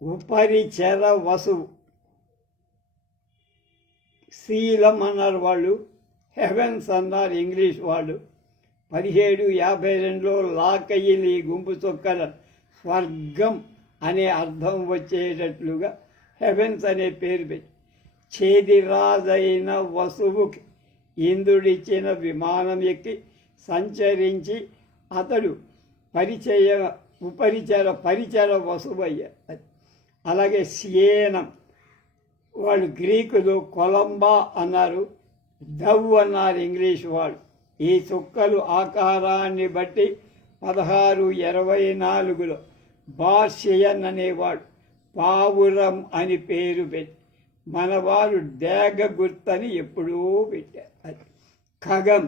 ఉపరిచర వసువు. శీలం అన్నారు వాళ్ళు, హెవెన్స్ అన్నారు ఇంగ్లీష్ వాళ్ళు. 1752లో లాకయిల్ ఈ గుంపు చొక్కల స్వర్గం అనే అర్థం వచ్చేటట్లుగా హెవెన్స్ అనే పేరు పెట్టి చేదిరాజైన వసువుకి ఇంద్రుడిచ్చిన విమానం ఎక్కి సంచరించి అతడు పరిచర వసువయ్యారు. అలాగే సియేనం వాళ్ళు గ్రీకులు కొలంబా అన్నారు, దవ్ అన్నారు ఇంగ్లీష్ వాళ్ళు. ఈ చుక్కలు ఆకారాన్ని బట్టి 1624లో బార్షియన్ అనేవాడు పావురం అని పేరు పెట్టి మనవారు డేగ గుర్తని ఎప్పుడూ పెట్టారు. అది ఖగం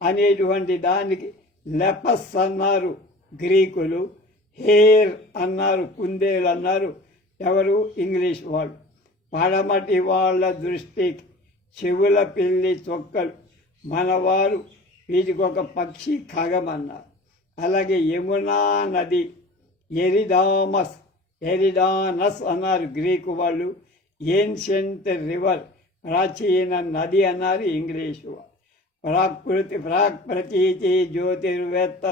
అనేటువంటి దానికి లెపస్ అన్నారు గ్రీకులు, హేర్ అన్నారు కుందేలు అన్నారు ఎవరు ఇంగ్లీష్ వాళ్ళు. పడమటి వాళ్ళ దృష్టికి చెవుల పిల్లి చొక్కలు మనవారు వీటికి ఒక పక్షి ఖగం అన్నారు. అలాగే యమునా నది ఎరిడానస్ అన్నారు గ్రీకు వాళ్ళు, ఏన్షియంట్ రివర్ ప్రాచీన నది అన్నారు ఇంగ్లీషు వాళ్ళు. ప్రతీతి జ్యోతిర్వేత్త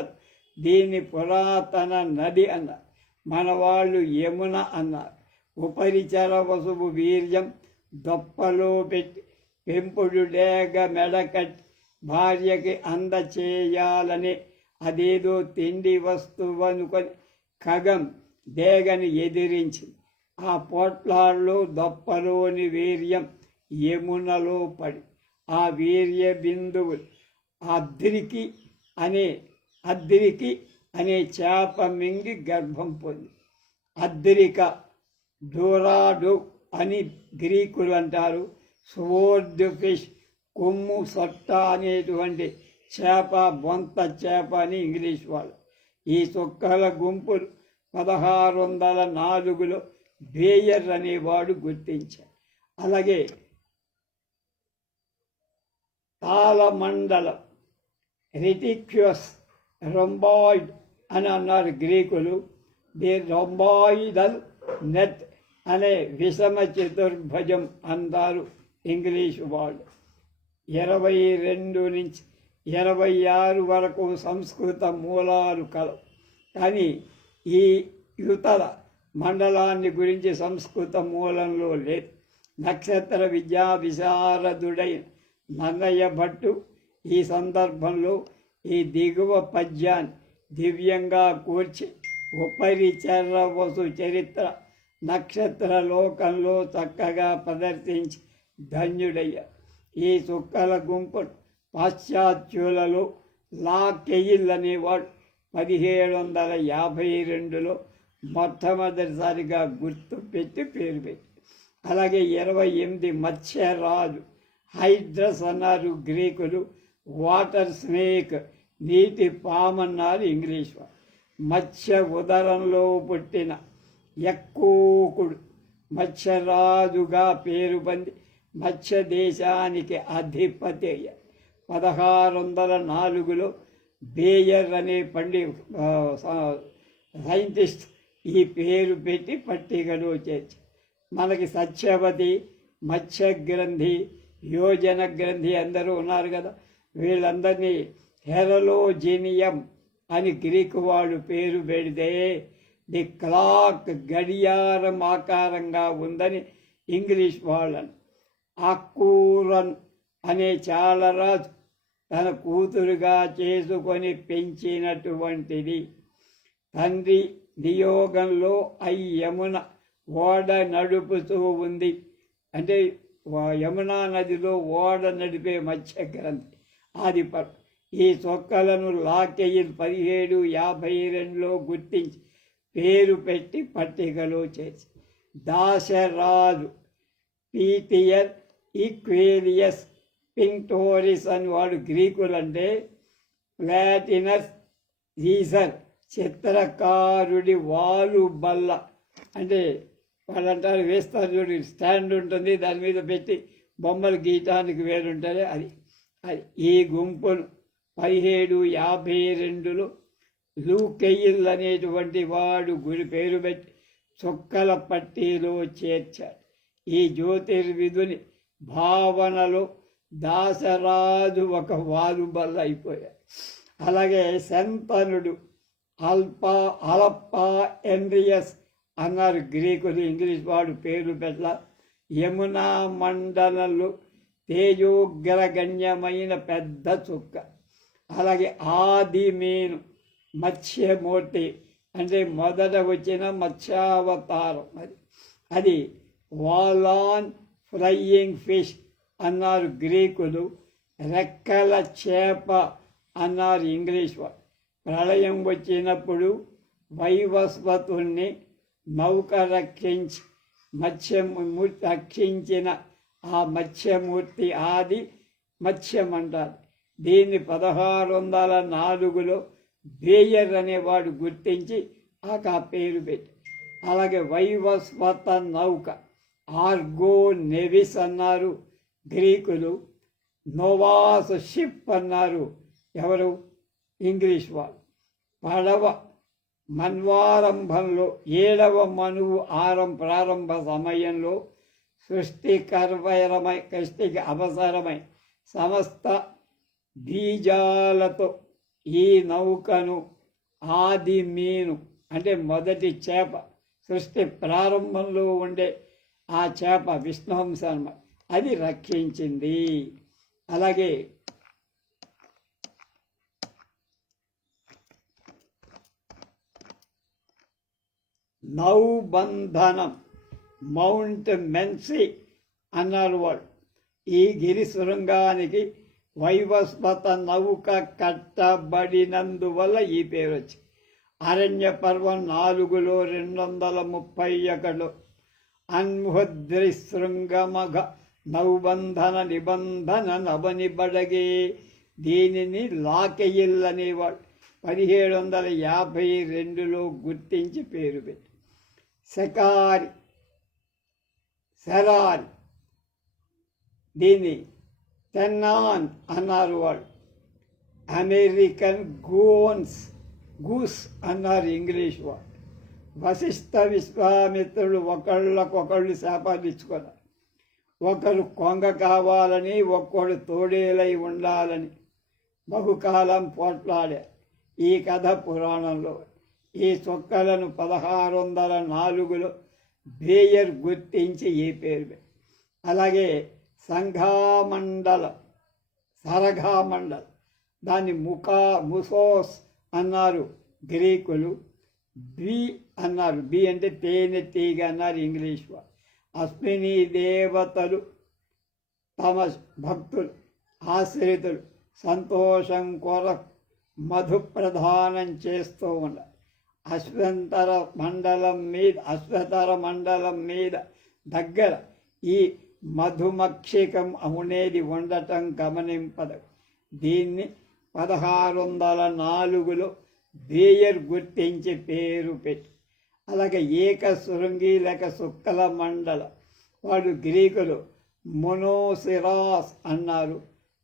దీన్ని పురాతన నది అన్నారు మనవాళ్ళు యమున అన్నారు. ఉపరిచర వసువు వీర్యం దొప్పలో పెట్టి పెంపుడు డేగ మెడకట్టి భార్యకి అందచేయాలని అదేదో తిండి వస్తువు అనుకొని ఖగం డేగని ఎదిరించింది. ఆ పోట్లాల్లో దొప్పలోని వీర్యం యమునలో పడి ఆ వీర్య బిందువులు అద్రికి అనే చేప మింగి గర్భం పొంది అద్రిక డోరాడో అని గ్రీకులు అంటారు. స్వోర్డ్ ఫిష్ కొమ్ము సొట్ట అనేటువంటి చేప బొంత చేప అని ఇంగ్లీష్ వాళ్ళు. ఈ చుక్కల గుంపులు 1604లో బేయర్ అనేవాడు గుర్తించాడు. అలాగే తాళమండలం రెటిక్యుస్ రొంబాయిడ్ అని అన్నారు గ్రీకులు. ది రొంబాయిడల్ నెట్ అనే విషమ చతుర్భుజం అంటారు ఇంగ్లీషు వాళ్ళు. 22 నుంచి 26 వరకు సంస్కృత మూలాలు కలవు. కానీ ఈ యుతల మండలాన్ని గురించి సంస్కృత మూలంలో లేదు. నక్షత్ర విద్యా విశారదుడైన నన్నయ్య భట్టు ఈ సందర్భంలో ఈ దిగువ పద్యాన్ని దివ్యంగా కూర్చి ఉపరిచర వసు చరిత్ర నక్షత్ర లోకంలో చక్కగా ప్రదర్శించి ధన్యుడయ్యారు. ఈ చుక్కల గుంపు పాశ్చాత్యులలో లాకెయిల్ అనేవాడు 1752లో మొట్టమొదటిసారిగా గుర్తు పెట్టి పేరు పెట్టి. అలాగే 28 మత్స్యరాజు హైడ్రస్ అన్నారు గ్రీకులు, వాటర్ స్నేక్ నీటి పామన్నారు ఇంగ్లీష్ వారు. మత్స్య ఉదరంలో పుట్టిన యక్కూకుడు మత్స్యరాజుగా పేరు పొంది మత్స్య దేశానికి అధిపతి అయ్యారు. 1604లో బేయర్ అనే సైంటిస్ట్ ఈ పేరు పెట్టి పట్టికలో చేర్చి మనకి సత్యవతి, మత్స్యగ్రంథి, యోజన గ్రంథి అందరూ ఉన్నారు కదా. వీళ్ళందరినీ హెరలోజినియం అని గ్రీకు వాళ్ళు పేరు పెడితే ది క్లాక్ గడియారం ఆకారంగా ఉందని ఇంగ్లీష్ వాళ్ళని. అక్కూరన్ అనే చాలరాజు తన కూతురుగా చేసుకొని పెంచినటువంటిది. తండ్రి నియోగంలో యమున ఓడ నడుపుతూ ఉంది. అంటే యమునా నదిలో ఓడ నడిపే మత్స్యగ్రంథి ఆదిపర్. ఈ చొక్కలను లాకెయిల్ 1752లో గుర్తించి పేరు పెట్టి పట్టికలో చేసి దాశరాజు పీటియర్ ఈక్వేలియస్ పింక్టోరిస్ అని వాడు గ్రీకులంటే ప్లాటినస్ ఈజర్ చిత్రకారుడి వాలు బల్ల అంటే వాళ్ళంటారు వేస్తారు చూడు, స్టాండ్ ఉంటుంది దాని మీద పెట్టి బొమ్మలు గీయటానికి వేరుంటుంది అది. ఈ గుంపును 1752లో లూకెయిల్ అనేటువంటి వాడు గురి పేరు పెట్టి చుక్కల పట్టీలో చేర్చాడు. ఈ జ్యోతిర్విధుని భావనలో దాసరాజు ఒక వాలుబల్ల అయిపోయాడు. అలాగే శంతనుడు అలప్పా ఎండ్రియస్ అన్నారు గ్రీకులు, ఇంగ్లీష్ వాడు పేరు పెట్ట. యమునా మండలంలో తేజోగ్రగణ్యమైన పెద్ద చుక్క. అలాగే ఆది మీను మత్స్యమూర్తి అంటే మొదట వచ్చిన మత్స్యావతారం అది వాలాన్ ఫ్లయింగ్ ఫిష్ అన్నారు గ్రీకులు. రెక్కల చేప అన్నారు ఇంగ్లీష్ వాడు. ప్రళయం వచ్చినప్పుడు వైవస్వతుణ్ణి నౌక రక్షించిన ఆ మత్స్యమూర్తి ఆది మత్స్యం అంటారు. దీన్ని 1604లో బేయర్ అనేవాడు గుర్తించి ఆ పేరు పెట్టి. అలాగే వైవస్వత నౌక ఆర్గో నెవిస్ అన్నారు గ్రీకులు. నోవాస్ షిప్ అన్నారు ఎవరు ఇంగ్లీష్ వాళ్ళు. పడవ మన్వారంభంలో 7వ మనువు ప్రారంభ సమయంలో సృష్టికి అవసరమై సమస్త బీజాలతో ఈ నౌకను ఆది మీను అంటే మొదటి చేప, సృష్టి ప్రారంభంలో ఉండే ఆ చేప విష్ణుహంస అన్నమాట, అది రక్షించింది. అలాగే నౌబంధనం మౌంట్ మెన్సీ అన్నారు వాళ్ళు. ఈ గిరి శృంగానికి వైవస్వత నౌక కట్టబడినందువల్ల ఈ పేరు వచ్చింది. అరణ్య పర్వం 4లో 231 అన్ముద్రి శృంగమగ నౌబంధన నిబంధన నవనిబడగే. దీనిని లాకెయిల్ అనేవాడు 1752లో గుర్తించి పేరు పెట్టి. సెరారి దీన్ని తెన్నాన్ అన్నారు వాళ్ళు. అమెరికన్ గూస్ అన్నారు ఇంగ్లీష్ వాళ్ళు. వశిష్ఠ విశ్వామిత్రుడు ఒకళ్ళకొకళ్ళు శాపాలు ఇచ్చుకున్నారు. ఒకరు కొంగ కావాలని, ఒక్కడు తోడేలై ఉండాలని బహుకాలం పోట్లాడారు. ఈ కథ పురాణంలో. ఈ చుక్కలను 1604లో బేయర్ గుర్తించి ఈ పేరు. అలాగే సరఘామండలం దాన్ని ముసోస్ అన్నారు గ్రీకులు. అన్నారు బి అంటే తేనె తీగ అన్నారు ఇంగ్లీష్ వాళ్ళు. అశ్విని దేవతలు తమ భక్తులు ఆశ్రితులు సంతోషం కొరకు మధు ప్రదానం చేస్తూ ఉండాలి. అశ్వతర మండలం మీద దగ్గర ఈ మధుమక్షికం అనేది ఉండటం గమనింపదు. దీన్ని 1604లో బేయర్ గుర్తించి పేరు పెట్టి. అలాగే ఏకశృంగి లేక శుక్కల మండలం వాడు గ్రీకులు మొనోసిరాస్ అన్నారు.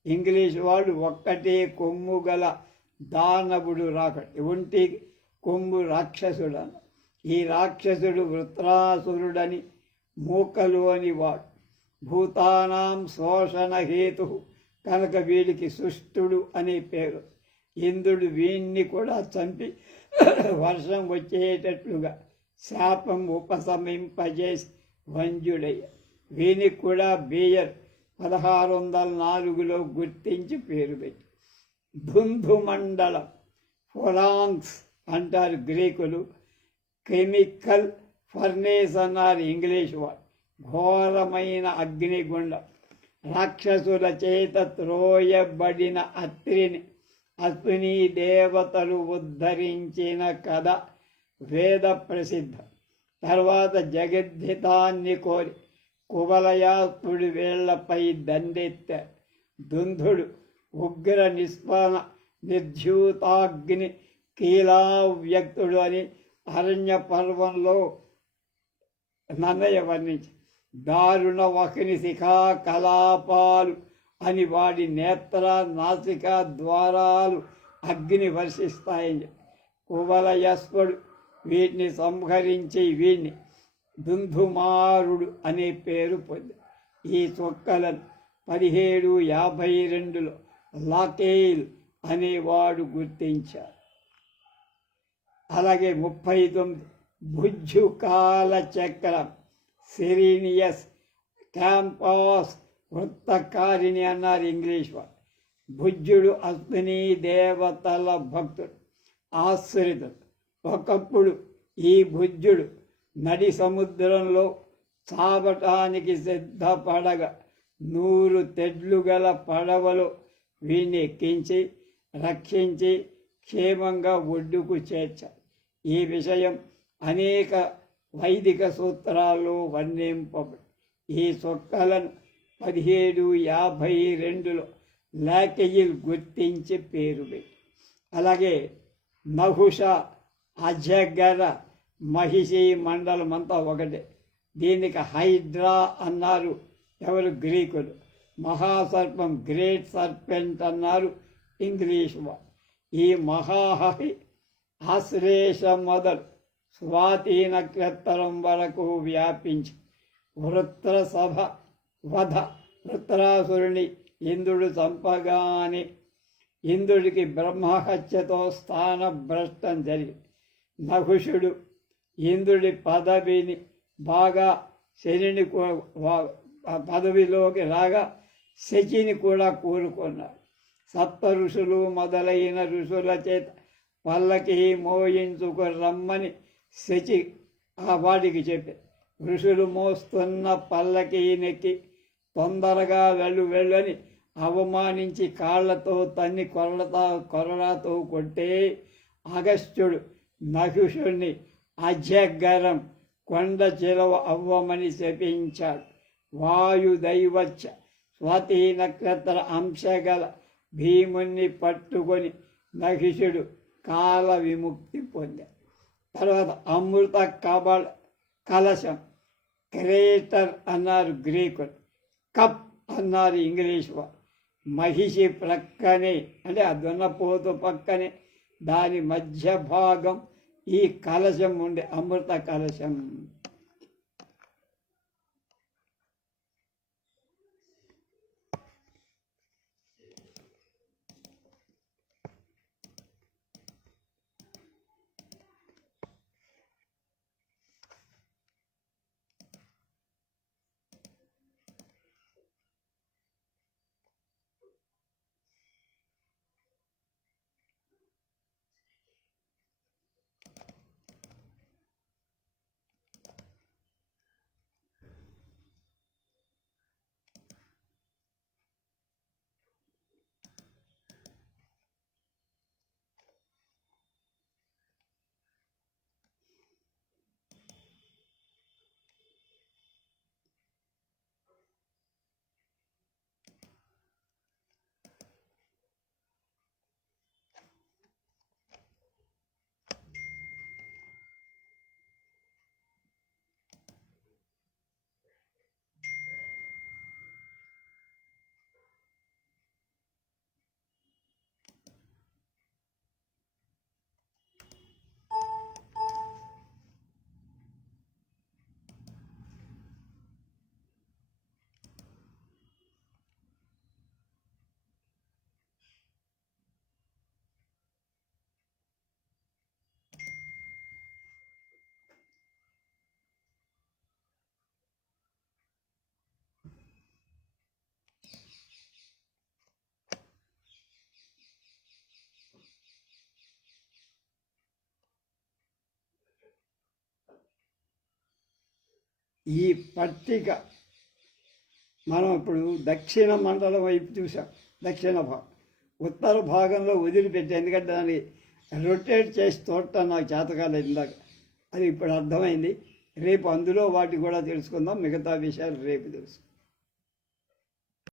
ఇంగ్లీష్ వాడు ఒక్కటే కొమ్ము గల దానవుడు ఒంటి కొమ్ము రాక్షసుడు అన్న. ఈ రాక్షసుడు వృత్రాసురుడని మూకలు అని వాడు. భూతానాం శోషణ హేతు కనుక వీడికి సుష్టుడు అనే పేరు. ఇంద్రుడు వీణ్ణి కూడా చంపి వర్షం వచ్చేటట్లుగా శాపం ఉపశమింపజేసి వంజుడయ్య. వీనికి కూడా బేయర్ 1604లో గుర్తించి పేరు పెట్టి. ధుంధు మండలం ఫొరాంగ్స్ అంటారు గ్రీకులు. కెమికల్ ఫర్నేస్ అన్నారు ఇంగ్లీష్ వాడు. ఘోరమైన అగ్నిగుండం. రాక్షసుల చేత త్రోయబడిన అత్రిని అశ్విని దేవతలు ఉద్ధరించిన కథ వేద ప్రసిద్ధం. తర్వాత జగద్ధితాన్ని కోరి కువలయాత్ముడి వేళ్లపై దండెత్తాడు. దుంధుడు ఉగ్ర నిస్పన నిర్ధ్యూతాగ్ని కీలావ్యక్తుడు అని అరణ్య పర్వంలో నన్నయ్య వర్ణించి. దారుణ వకిని శిఖా కలాపాలు అని వాడి నేత్ర నాసిక ద్వారాలు అగ్ని వర్షిస్తాయని. కువలయస్వుడు వీటిని సంహరించి వీడిని దుందుమారుడు అనే పేరు పొంది ఈ చొక్కలను 1752లో లాకేల్ అనేవాడు గుర్తించారు. అలాగే 39 భుజు కాలచక్రం సెరీనియస్ క్యాంపాస్ వృత్తకారిణి అన్నారు ఇంగ్లీష్ వాడు. భుజ్యుడు అశ్విని దేవతల భక్తుడు, ఆశ్రితుడు. ఒకప్పుడు ఈ భుజ్యుడు నడి సముద్రంలో చావటానికి సిద్ధపడగా 100 తెడ్లు గల పడవలో వీణ్ణి ఎక్కించి రక్షించి క్షేమంగా ఒడ్డుకు చేర్చారు. ఈ విషయం అనేక వైదిక సూత్రాల్లో వర్ణింపబడి ఈ చొక్కలను 1752లో లాకేయిల్ గుర్తించి పేరు పెట్టి, అలాగే నహుష, అజగర, మహిషి మండలం అంతా ఒకటే. దీనికి హైడ్రా అన్నారు ఎవరు గ్రీకులు. మహాసర్పం గ్రేట్ సర్పెంట్ అన్నారు ఇంగ్లీష్ వారు. ఈ మహాహి ఆశ్లేష మొదలు స్వాతి నక్షత్రం వరకు వ్యాపించి వృత్రసభ వధ వృత్రాసురుని ఇంద్రుడు చంపగానే ఇంద్రుడికి బ్రహ్మహత్యతో స్థానభ్రష్టం జరిగి నహుషుడు ఇంద్రుడి పదవిని బాగా శనిని పదవిలోకి రాగా శచిని కూడా కోరుకున్నాడు. సప్త ఋషులు మొదలైన ఋషుల చేత పల్లకి మోయించుకు రమ్మని శచి ఆ వాడికి చెప్పి ఋషులు మోస్తున్న పల్లకీనెక్కి తొందరగా వెళ్ళని అవమానించి కాళ్లతో తన్ని కొరడాతో కొట్టే అగస్త్యుడు నహుషుణ్ణి అజగరం కొండ చిలవ అవ్వమని శపించాడు. వాయుదైవచ్చ స్వాతి నక్షత్ర అంశగల భీముణ్ణి పట్టుకొని నహిషుడు కాల విముక్తి పొందాడు. తర్వాత అమృత కలశం క్రేటర్ అన్నారు గ్రీకులు, కప్ అన్నారు ఇంగ్లీష్ వారు. మహిషి ప్రక్కనే అంటే ఆ దున్నపోతు పక్కనే దాని మధ్య భాగం ఈ కలశం ఉండే అమృత కలశం. ఈ పట్టిక మనం ఇప్పుడు దక్షిణ మండలం వైపు చూసాం. దక్షిణ భాగం ఉత్తర భాగంలో వదిలిపెట్టి, ఎందుకంటే దాన్ని రొటేట్ చేసి చూడటం నాకు చేతకాలేదు ఇందాక. అది ఇప్పుడు అర్థమైంది. రేపు అందులో వాటి కూడా తెలుసుకుందాం. మిగతా విషయాలు రేపు తెలుసు.